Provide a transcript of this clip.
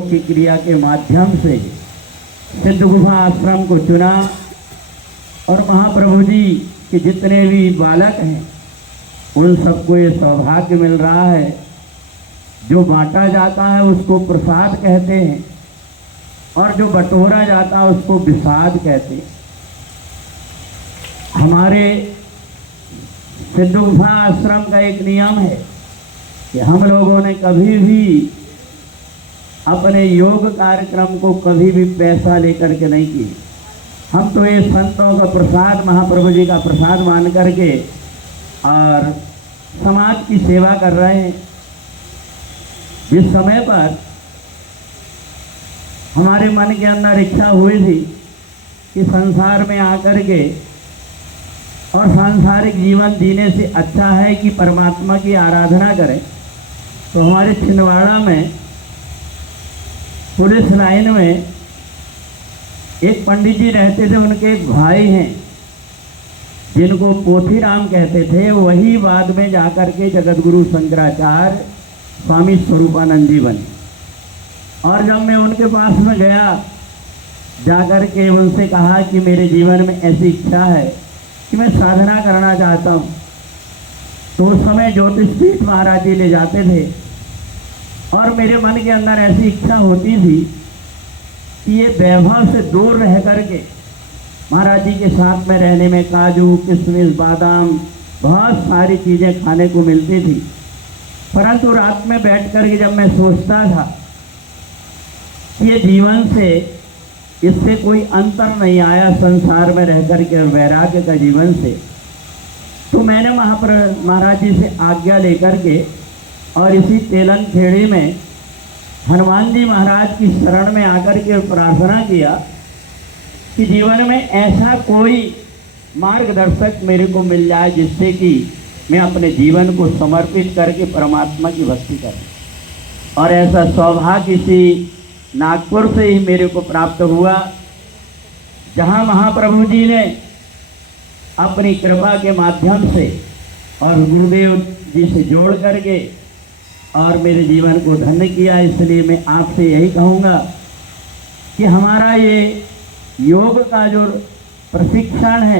की क्रिया के माध्यम से सिद्ध गुफा आश्रम को चुना और महाप्रभु जी के जितने भी बालक हैं उन सबको ये सौभाग्य मिल रहा है। जो बांटा जाता है उसको प्रसाद कहते हैं और जो बटोरा जाता है उसको विषाद कहते हैं। हमारे सिद्ध गुफा आश्रम का एक नियम है कि हम लोगों ने कभी भी अपने योग कार्यक्रम को कभी भी पैसा लेकर के नहीं किए। हम तो ये संतों का प्रसाद, महाप्रभु जी का प्रसाद मान करके और समाज की सेवा कर रहे हैं। जिस समय पर हमारे मन के अंदर इच्छा हुई थी कि संसार में आकर के और सांसारिक जीवन जीने से अच्छा है कि परमात्मा की आराधना करें, तो हमारे छिंदवाड़ा में पुलिस लाइन में एक पंडित जी रहते थे। उनके एक भाई हैं जिनको पोथीराम कहते थे। वही बाद में जाकर के जगतगुरु शंकराचार्य स्वामी स्वरूपानंद जी बने। और जब मैं उनके पास में गया, जाकर के उनसे कहा कि मेरे जीवन में ऐसी इच्छा है कि मैं साधना करना चाहता हूँ, तो उस समय ज्योतिषपीठ महाराज जी ले जाते थे और मेरे मन के अंदर ऐसी इच्छा होती थी कि ये वैभव से दूर रह करके महाराज जी के साथ में रहने में काजू, किशमिश, बादाम, बहुत सारी चीज़ें खाने को मिलती थी। परंतु रात में बैठ कर के जब मैं सोचता था कि ये जीवन से इससे कोई अंतर नहीं आया संसार में रह कर के और वैराग्य का जीवन से, तो मैंने महाराज जी से आज्ञा लेकर के और इसी तेलन खेड़ी में हनुमान जी महाराज की शरण में आकर के प्रार्थना किया कि जीवन में ऐसा कोई मार्गदर्शक मेरे को मिल जाए जिससे कि मैं अपने जीवन को समर्पित करके परमात्मा की भक्ति करूं। और ऐसा सौभाग्य इसी नागपुर से ही मेरे को प्राप्त हुआ, जहां महाप्रभु जी ने अपनी कृपा के माध्यम से और गुरुदेव जी से जोड़ करके और मेरे जीवन को धन्य किया। इसलिए मैं आपसे यही कहूँगा कि हमारा ये योग का जो प्रशिक्षण है